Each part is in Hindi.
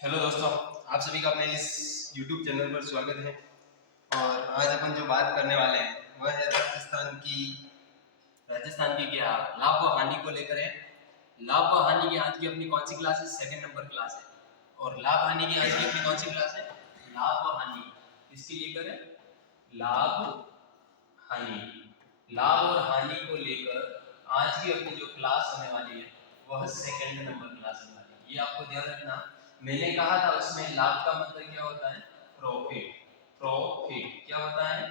हेलो दोस्तों, आप सभी का अपने इस YouTube चैनल पर स्वागत है। और आज अपन जो बात करने वाले हैं वह है राजस्थान की क्या लाभ व हानि को लेकर है। लाभ व हानि की आज की अपनी कौन सी क्लास है? सेकंड नंबर क्लास है। और लाभ हानि की आज की अपनी कौन सी क्लास है? लाभ व हानि। इसकी लेकर है लाभ हानि। लाभ और हानि को लेकर आज की अपनी जो क्लास होने वाली है वह सेकंड नंबर क्लास होने वाली है। ये आपको ध्यान रखना। मैंने कहा था उसमें लाभ का मतलब क्या होता है? प्रॉफिट। प्रॉफिट क्या होता है?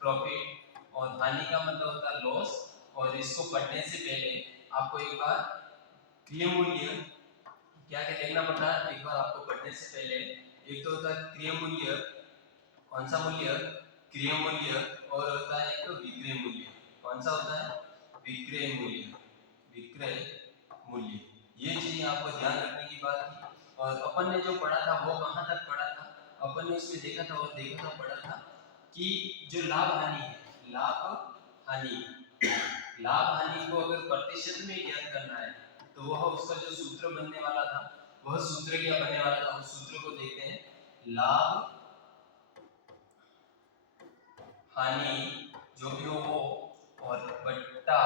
प्रॉफिट। और हानि का मतलब होता है लॉस। और इसको पढ़ने से पहले आपको एक बार क्रिय मूल्य क्या क्या देखना पड़ता है। एक बार आपको पढ़ने से पहले एक तो होता है क्रिय मूल्य। कौन सा मूल्य? क्रिय मूल्य। और होता है एक तो विक्रय मूल्य। कौन सा होता है? विक्रय मूल्य। विक्रय मूल्य। ये चीज आपको ध्यान रखने की बात थी। और अपन ने जो पढ़ा था वो कहाँ तक पढ़ा था? अपन ने उसमें देखा था पढ़ा था कि जो लाभ हानि है, लाभ हानि, लाभ हानि को अगर प्रतिशत में ज्ञात करना है तो वह उसका जो सूत्र बनने वाला था वह सूत्र क्या बनने वाला था? उस सूत्र को देखते हैं। लाभ हानि जो भी हो वो और बट्टा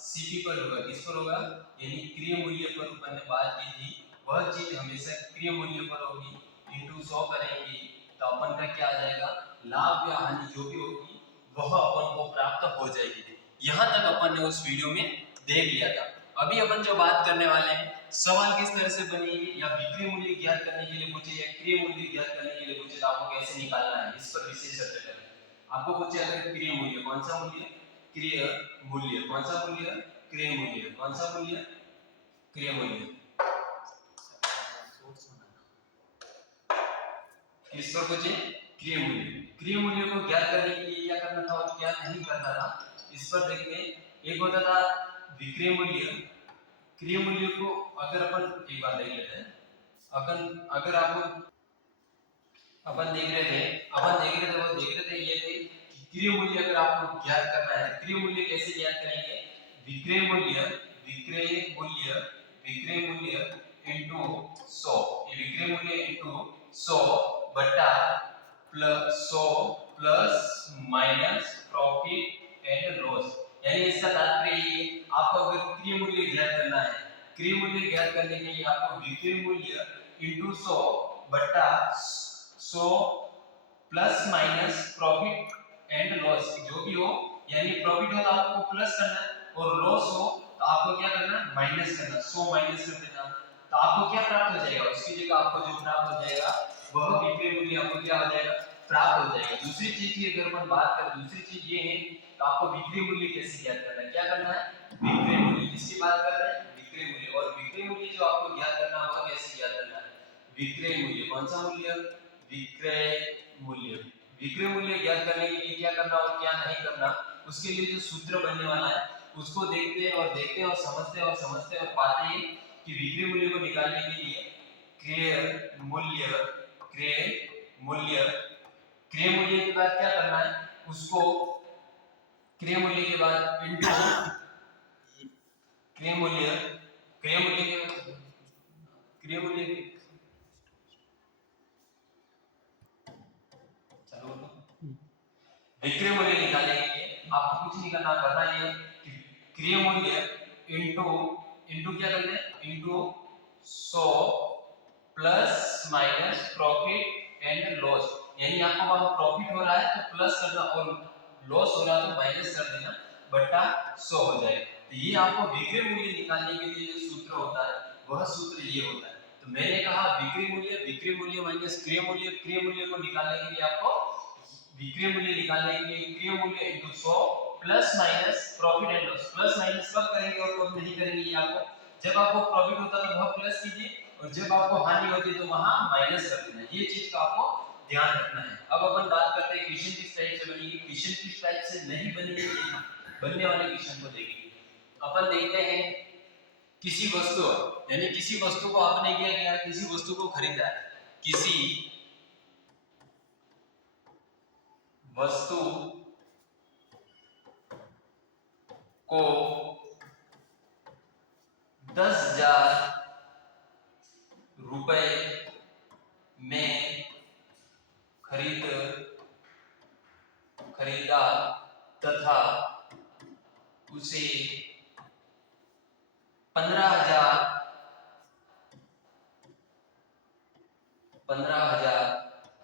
सीपी पर होगा। किस पर होगा? यानी क्रिय मूल्य पर अपन ने बात की थी। वह चीज हमेशा क्रिय मूल्य पर होगी। इंटू 100 करेंगे तो अपन का क्या आ जाएगा? लाभ या हानि जो भी होगी वह अपन को प्राप्त हो जाएगी। यहाँ तक अपन ने उस वीडियो में देख लिया था। अभी अपन जो बात करने वाले हैं सवाल किस तरह से बनेगी, या विक्रय मूल्य ज्ञात करने के लिए पूछे या क्रिय मूल्य ज्ञात करने के लिए पूछे तो आपको कैसे निकालना है, इस पर विशेष चर्चा करें। आपको पूछे अगर क्रिय मूल्य, कौन सा मूल्य? क्रिय मूल्य। कौन सा मूल्य? क्रिय मूल्य। कौन सा मूल्य? क्रिय मूल्य। किस पर पूछे? क्रिय मूल्य। क्रिय मूल्य को ज्ञात करने के लिए क्या करना था और क्या नहीं करना था, इस पर देखते हैं। एक होता था विक्रय मूल्य। क्रिय मूल्य को अगर अपन एक बार देख लेते हैं। अगर आपको अपन देख रहे थे वो देख रहे थे ये थे कि क्रिय मूल्य अगर आपको ज्ञात करना है, क्रिय मूल्य कैसे ज्ञात करेंगे? विक्रय मूल्य, विक्रय मूल्य, विक्रय मूल्य इनटू 100। ये विक्रय मूल्य इनटू 100 बटा plus 100 plus minus profit and loss. यानी इसका तात्पर्य ये, आपको अगर क्रिय मूल्य ज्ञात करना है, क्रिय मूल्य ज्ञात करने के लिए आपको विक्रय मूल्य इनटू 100 बटा 100 plus minus profit and loss जो भी हो। यानी प्रॉफिट हो तो आपको प्लस करना है और लॉस हो तो आपको क्या करना है? माइनस करना। 100 माइनस कर देना तो आपको क्या प्राप्त हो जाएगा? उसकी जगह आपको जो प्राप्त हो जाएगा वह विक्रय मूल्य आपको क्या हो जाएगा? प्राप्त हो जाएगा। दूसरी चीज की अगर अपन बात करें, दूसरी चीज ये है तो आपको विक्रय मूल्य कैसे ज्ञात करना है? क्या करना है? विक्रय मूल्य। किसकी बात कर रहे हैं? विक्रय मूल्य। और विक्रय मूल्य जो आपको ज्ञात करना होगा, कैसे ज्ञात करना है? विक्रय मूल्य। कौन सा मूल्य? विक्रय मूल्य। विक्रय मूल्य ज्ञात करने के लिए क्या करना और क्या नहीं करना, उसके लिए जो सूत्र बनने वाला है उसको देखते हैं और समझते हैं और पाते हैं कि विक्रय मूल्य को निकालने के लिए क्रय मूल्य, क्रय मूल्य, क्रय मूल्य के बाद क्या करना है? उसको क्रय मूल्य के बाद इनटू क्रय मूल्य, क्रय मूल्य के क्रय मूल्य के चलो विक्रय मूल्य निकालने के लिए आपको कुछ नहीं करना ये कि क्रय मूल्य इनटू इनटू क्या करना है? Into 100 plus minus profit and loss. यानी आपको वहां प्रॉफिट हो रहा है तो प्लस करना और लॉस हो रहा है तो माइनस कर देना बटा 100 हो जाएगा। तो ये आपको विक्रय मूल्य निकालने के लिए जो सूत्र होता है वह सूत्र ये होता है। तो मैंने कहा विक्रय मूल्य माइनस क्रय मूल्य, क्रय मूल्य को निकालने के लिए आपको विक्रय मूल्य निकालने के लिए क्रय मूल्य into 100 plus minus profit and loss. Plus minus कब करेंगे और कब नहीं करेंगे ये आपको, जब आपको प्रॉफिट होता है तो वह प्लस कीजिए और जब आपको हानि होती है तो वहां माइनस कर देना। ये चीज का आपको ध्यान रखना है। अब अपन बात करते हैं क्वेश्चन किस टाइप से बनेगी, क्वेश्चन किस टाइप से नहीं बनेगी, बनने वाले क्वेश्चन को देखेंगे। अपन देखते हैं किसी वस्तु, यानी किसी वस्तु को आपने क्या किया, किसी वस्तु को खरीदा है, किसी वस्तु को 10,000 रुपए में खरीदा तथा उसे 15,000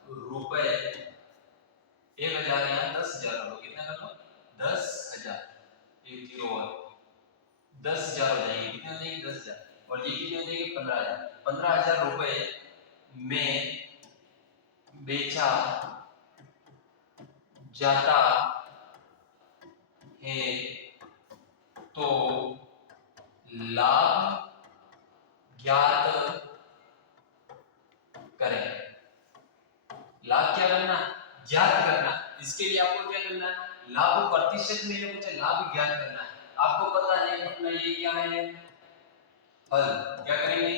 रुपए, 1,000 यहाँ 10,000 कर लो, कितना कर लो 10,000, एक जीरो और 10,000 हो जाएंगे, कितने हो जाएंगे 10,000 और ये कितने हो जाएंगे 15,000, 15,000 रुपए में बेचा जाता है तो लाभ ज्ञात करें। लाभ क्या करना, ज्ञात करना। इसके लिए आपको क्या करना है, लाभ प्रतिशत में मुझे लाभ ज्ञात करना है। आपको पता है अपना ये क्या है, हल, क्या करेंगे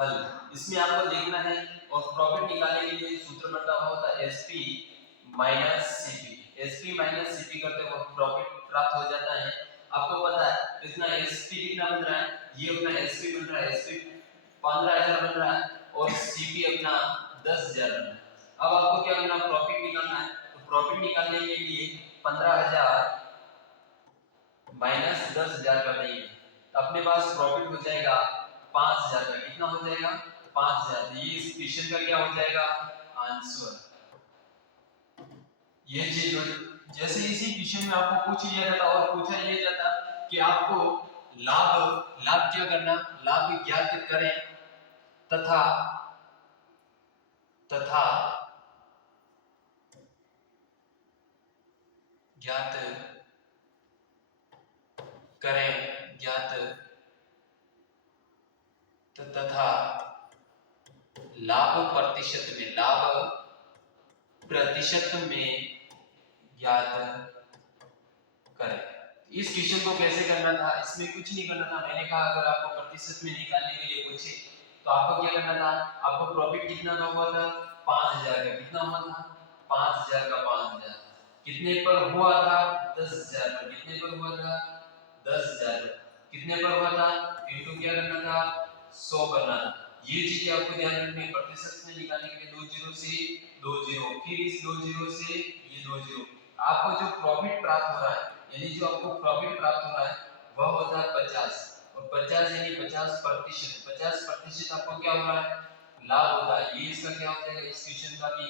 हल। इसमें आपको देखना है और प्रॉफिट निकालने के लिए सूत्र बनता होता है SP minus CP. SP minus CP करते वक्त प्रॉफिट प्राप्त हो जाता है। आपको पता है इतना एसपी कितना बन रहा है, ये अपना एसपी बन रहा है, एसपी 15,000 बन रहा है और सीपी अपना 10,000 बन रहा है। अब आपको क्या करना, प्रॉफिट निकालना है। तो प्रॉफिट निकालने के लिए 15,000 माइनस 10,000 कर देंगे, अपने पास प्रॉफिट हो जाएगा 5,000 का। कितना हो जाएगा 5,000। ये इस क्वेश्चन का क्या हो जाएगा आंसर। ये चीज जैसे इसी क्वेश्चन में आपको पूछ लिया जाता और पूछा ये जाता कि आपको लाभ क्या करना, लाभ ज्ञात करें तथा ज्ञात करें, तथा लाभ प्रतिशत में ज्ञात करें। इस क्वेश्चन को कैसे करना था, इसमें कुछ नहीं करना था। मैंने कहा अगर आपको प्रतिशत में निकालने के लिए पूछे तो आपको क्या करना था, आपको प्रॉफिट कितना का हुआ था 5,000 का, कितना हुआ था 5,000 का, 5,000 कितने पर हुआ था 10,000 पर, कितने पर हुआ था 10,000 पर, कितने पर हुआ था इनटू क्या करना था 100 करना था। ये चीजें आपको ध्यान रखनी है। प्रतिशत में निकालने के लिए 2 जीरो से 2 जीरो, फिर इस 2 जीरो से ये 2 जीरो, आपको जो प्रॉफिट प्राप्त हो रहा है यानी जो आपको प्रॉफिट प्राप्त हो रहा है वह होता है 50 और 50 यानी 50%। 50% आपको क्या हो रहा है लाभ होता है। ये इसका क्या हो जाएगा इस क्वेश्चन का भी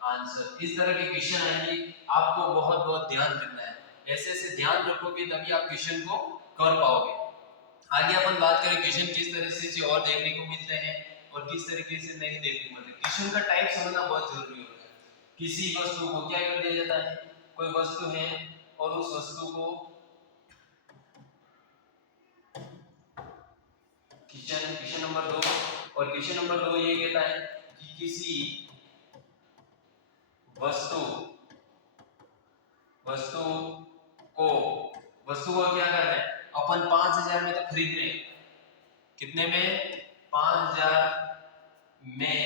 आंसर। इस तरह के क्वेश्चन आएंगे आपको बहुत ध्यान रखना है। ऐसे ऐसे ध्यान रखोगे तभी आप क्वेश्चन को कर पाओगे। आगे अपन बात करें क्वेश्चन किस तरह से और देखने को मिलते हैं और किस तरीके से नहीं देखने को मिलते। क्वेश्चन का टाइप समझना बहुत जरूरी होता है। किसी वस्तु को क्या कर दिया जाता है, कोई वस्तु है और उस वस्तु को क्वेश्चन नंबर 2 और क्वेश्चन नंबर 2 ये कहता है कि किसी वस्तु को क्या कर रहे हैं अपन 5,000 में तो खरीद रहे हैं, कितने में 5,000 में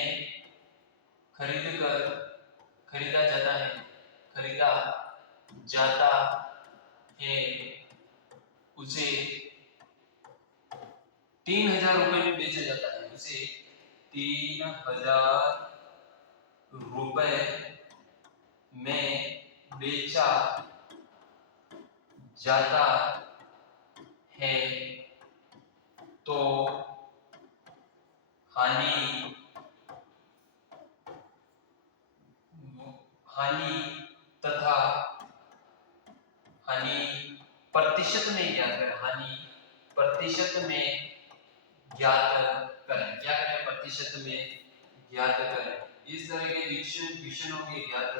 खरीदा जाता है उसे 3,000 रुपए में बेचा जाता है, उसे 3,000 रुपए में बेचा जाता है तो हानि तथा प्रतिशत में ज्ञात करें। हानि प्रतिशत में ज्ञात करें, क्या करें प्रतिशत में ज्ञात करें। इस तरह के क्वेश्चनों के ज्ञात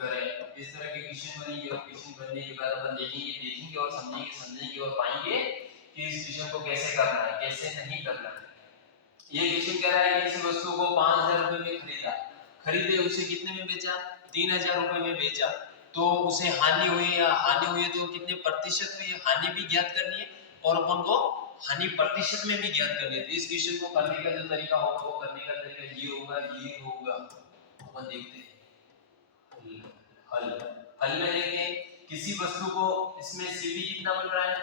करें। इस तरह के क्वेश्चन बनेंगे और क्वेश्चन बनने के बाद अपन देखेंगे और समझेंगे और पाएंगे कि इस क्वेश्चन को कैसे करना है कैसे नहीं करना है। ये क्वेश्चन कह रहा है कि इस वस्तु को 5,000 रुपए में खरीदे उसे कितने में बेचा 3,000 रुपए में बेचा तो उसे हानि हुई तो कितने प्रतिशत हुई, हानि भी ज्ञात करनी है और अपन को हानि प्रतिशत में भी ज्ञात करनी है। तो इस क्वेश्चन को करने का जो तरीका होगा वो करने का तरीका ये होगा अपन देखते हैं। हल में देखते किसी वस्तु को इसमें सीपी कितना बन रहा है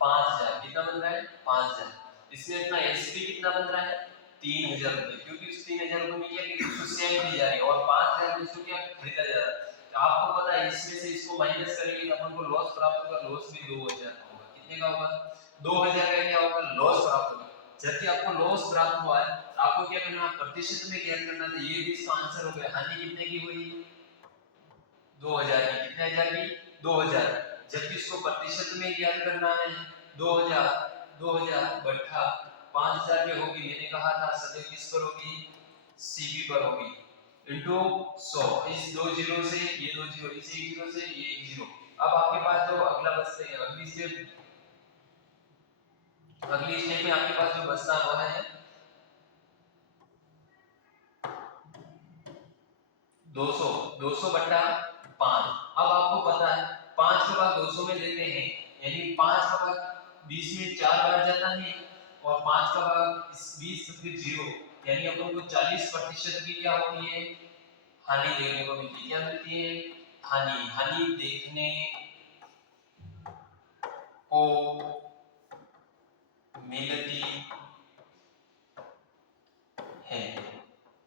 5,000, कितना बन रहा है 5,000, इसमें अपना एसपी कितना बन रहा है 3000 रुपए, क्योंकि उस 3000 रुपए में क्या कि उसको सेल की जा रही है और 5000 में उसको क्या खरीदा जा रहा है। तो आपको पता है इसमें से इसको माइनस करेंगे तो अपन को लॉस प्राप्त होगा, लॉस भी 2000 का होगा। कितने का होगा? 2000 का क्या होगा? लॉस प्राप्त होगा। जबकि आपको लॉस प्राप्त हुआ है तो आपको क्या करना है? प्रतिशत में ज्ञात करना था। ये भी इसका आंसर हो गया। हानि कितने की हुई? 2000 की। कितने हजार की? 2000। जबकि इसको प्रतिशत में ज्ञात करना है 2000 2000 बट्टा 5000 पे होगी। मैंने कहा था सदैव किस पर होगी? सीपी पर होगी इनटू 100। इस दो जीरो से ये दो जीरो, इस एक जीरो से ये एक जीरो। अब आपके पास जो अगला बचता है, अगली स्टेप में आपके पास जो बचता है वो है 200। 200 बट्टा 5। अब आपको पता है 5 के बाद 200 में लेते हैं, यानी 5 का भाग 20 में 4 बार जाता है और 5 का भाग इस 20 तो फिर 0, यानी अपन को 40% की क्या होती है? हानि देखने को मिलती है। क्या मिलती है? हानि। हानि देखने को मिलती है।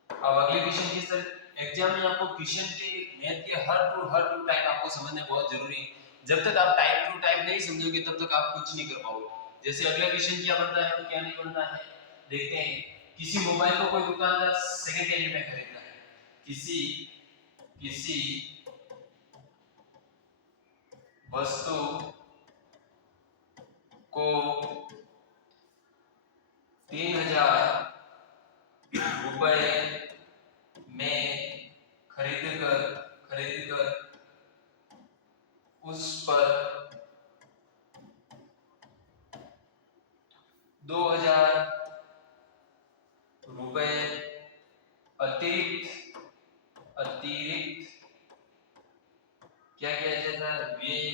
अब अगले क्वेश्चन की तरफ। एग्जाम में आपको क्वेश्चन के मैथ के हर टू टाइप आपको समझना बहुत जरूरी है। जब तक आप टाइप टू टाइप नहीं समझोगे तब तक आप कुछ नहीं कर पाओगे। जैसे अगला क्वेश्चन क्या बनता है और क्या नहीं बनता है, देखते हैं। किसी मोबाइल को कोई दुकानदार सेकंड हैंड में खरीदता है। किसी वस्तु को 3000 रुपए में खरीद कर उस पर 2000 रुपए अतिरिक्त क्या किया जाता है? व्यय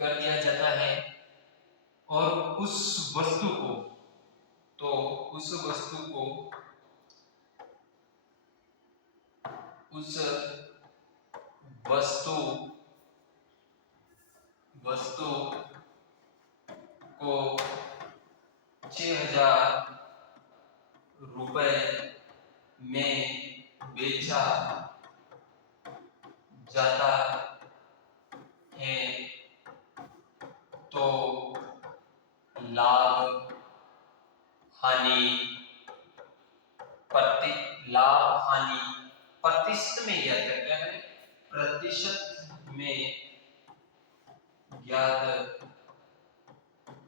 कर दिया जाता है और उस वस्तु को उस वस्तु को 6000 रुपए में बेचा जाता है तो लाभ हानि प्रतिशत में ज्ञात करें। क्या करें? प्रतिशत में ज्ञात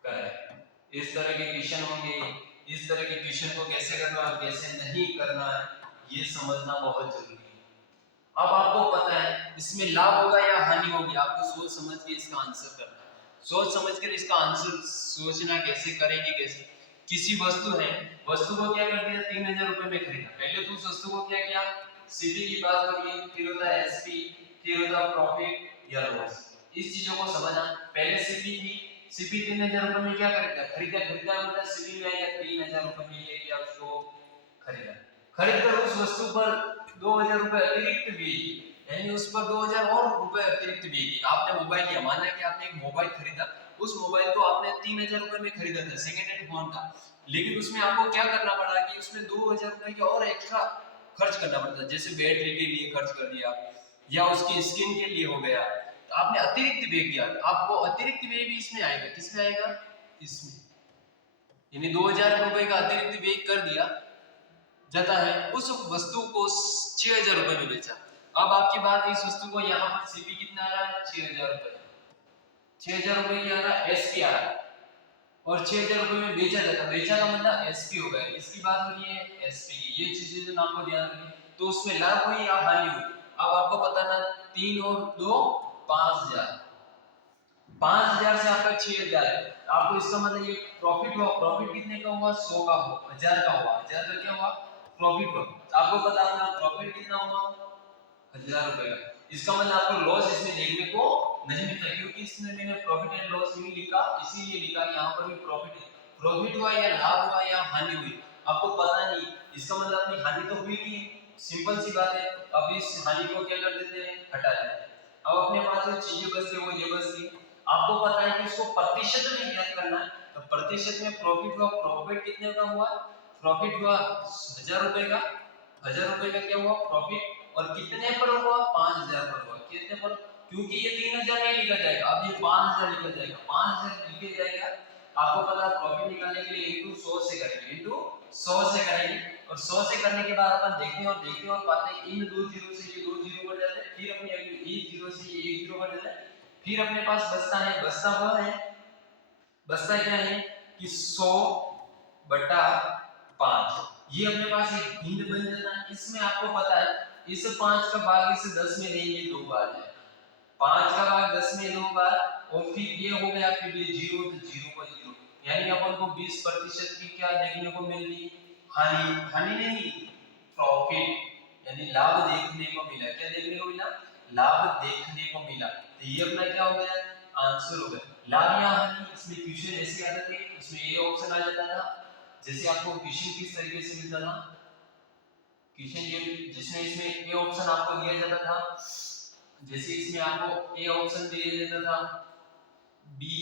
करें। इस तरह के क्वेश्चन होंगे। इस तरह के क्वेश्चन को कैसे करना और कैसे नहीं करना है ये समझना बहुत जरूरी है। अब आपको पता है इसमें लाभ होगा या हानि होगी, आपको सोच समझ के इसका आंसर करना है। सोच समझ कर इसका आंसर सोचना कैसे करेंगे, कैसे। किसी वस्तु है, वस्तु को क्या कर दिया? 3000 रुपए में खरीदा। पहले तो उस वस्तु को क्या किया? सीपी की बात होगी, फिर होता है एसपी, फिर होता है प्रॉफिट या लॉस। इस चीजों को समझना। पहले सीपी थी, सीपी 3000 रुपए में क्या खरीदा मतलब सीपी में आया 3000 रुपए में ये किया, उसको खरीद कर उस वस्तु पर 2000 रुपए अतिरिक्त व्यय, यानी उस पर 2000 और रुपए अतिरिक्त व्यय की। आपने मोबाइल लिया, माना कि आपने एक मोबाइल खरीदा, उस मोबाइल को आपने 3000 रुपए में खरीदा था, सेकंड हैंड फोन था, लेकिन उसमें आपको क्या करना पड़ा कि उसमें 2000 रुपए की और एक्स्ट्रा खर्च करना पड़ता, जैसे बैटरी के लिए खर्च कर दिया या उसकी स्किन के लिए हो गया, तो आपने अतिरिक्त व्यय किया। आपको अतिरिक्त व्यय भी इसमें आएगा। किसमें आएगा? इसमें, यानी 2000 रुपए का अतिरिक्त व्यय कर दिया जाता है। उस वस्तु को 6000 रुपए में बेचा। अब आपकी बात, इस वस्तु को यहाँ पर सीपी कितना आ रहा है? 6000 रुपए। 6000 रुपए की आ रहा है, एसपी आ रहा है और 6000 रुपए में बेचा जाता है। बेचा का मतलब एसपी हो गया। इसकी बात हो रही है एसपी की। ये चीजें आपको ध्यान रखनी। तो उसमें लाभ हुई या हानि हुई? अब आपको पता ना, 3 और 2 5000, 5000 से आपका 6000 है, आपको इसका मतलब ये प्रॉफिट हुआ। प्रॉफिट कितने का हुआ? 100 का हुआ, 1000 का हुआ। 1000 का क्या हुआ? प्रॉफिट हुआ। आपको पता है प्रॉफिट कितना हुआ? 1000 रुपए का। इसका मतलब आपको लॉस इसमें देखने को नहीं मिलता, क्योंकि इसमें मैंने प्रॉफिट एंड लॉस नहीं लिखा, इसीलिए लिखा यहाँ पर भी प्रॉफिट है। प्रॉफिट हुआ या लाभ हुआ या हानि हुई, आपको पता नहीं। इसका मतलब अपनी हानि तो हुई नहीं, सिंपल सी बात है। अब इस हानि को क्या कर देते हैं, हटा देते हैं। अब अपने पास जो चीजें बचती है वो ये बचती है। आपको पता है कि इसको प्रतिशत में ज्ञात करना है, तो प्रतिशत में प्रॉफिट हुआ, प्रॉफिट कितने का हुआ, प्रॉफिट हुआ 1000 रुपए का, 1000 रुपए का क्या हुआ प्रॉफिट, और कितने पर हुआ, 5000 पर हुआ। कितने पर, क्योंकि ये 3000 नहीं लिखा जाएगा, अब ये 5000 लिखा जाएगा, 5000 लिखे जाएगा। आपको पता है प्रॉफिट निकालने के लिए इनटू 100 से करेंगे, इनटू 100 से करेंगे, और 100 से करने के बाद अपन देखते हैं और पाते हैं इन दो जीरो से ये दो जीरो कट जाते हैं, फिर अपनी अगली एक जीरो से ये एक जीरो कट जाता है, फिर अपने पास बचता है, बचता वह है, बचता क्या है कि 100 बटा 5, ये अपने पास एक भिन्न बन जाता है। इसमें आपको पता है इस 5 का भाग इस 10 में देंगे 2 बार है, 5 का भाग 10 में 2 बार, और फिर ये हो गया आपके लिए 0, तो 0 का 0, यानी अपन को 20% की क्या देखने को मिल रही, हानि, हानि नहीं प्रॉफिट, यानी लाभ देखने को मिला। क्या देखने को मिला, लाभ देखने को मिला। तो ये अपना क्या हो गया, आंसर हो गया। लाभ या हानि, इसमें क्वेश्चन ऐसे आते थे, इसमें ये ऑप्शन आ जाता था। जैसे आपको क्वेश्चन किस तरीके से मिलता था, क्वेश्चन ये जिसमें इसमें ए ऑप्शन आपको दिया जाता था, जैसे इसमें आपको ए ऑप्शन दिया जाता था, बी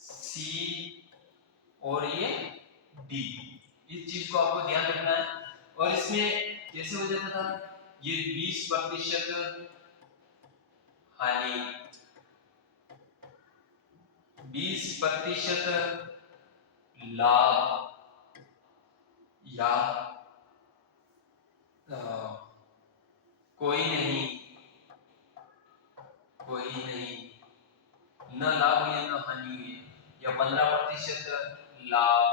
सी और ये डी, इस चीज को आपको ध्यान रखना है। और इसमें कैसे हो जाता था, ये 20% हानि, 20% लाभ, या कोई नहीं, न लाभ हुई न हानि हुई, या 15% लाभ।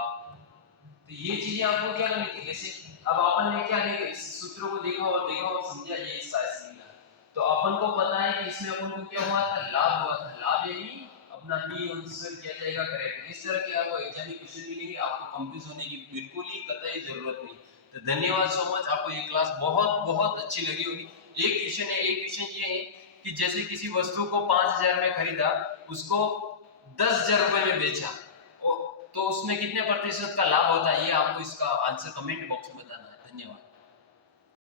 तो ये चीजें आपको क्या करनी थी, जैसे अब अपन ने क्या देखा, इस सूत्रों को देखा और समझा, ये इसका असली है। तो अपन को पता है कि इसमें अपन को क्या हुआ था, लाभ हुआ था, लाभ यानी अपना बी आंसर किया जाएगा करेक्ट। इस तरह के आपको एग्जाम में क्वेश्चन मिलेंगे, आपको कंफ्यूज होने की बिल्कुल ही कतई जरूरत नहीं। तो धन्यवाद सो मच, आपको ये क्लास बहुत बहुत अच्छी लगी होगी। एक क्वेश्चन ये है कि जैसे किसी वस्तु को 5000 में खरीदा, उसको 10,000 रुपए में बेचा, तो उसमें कितने प्रतिशत का लाभ होता है, ये आपको इसका आंसर कमेंट बॉक्स में बताना है। धन्यवाद।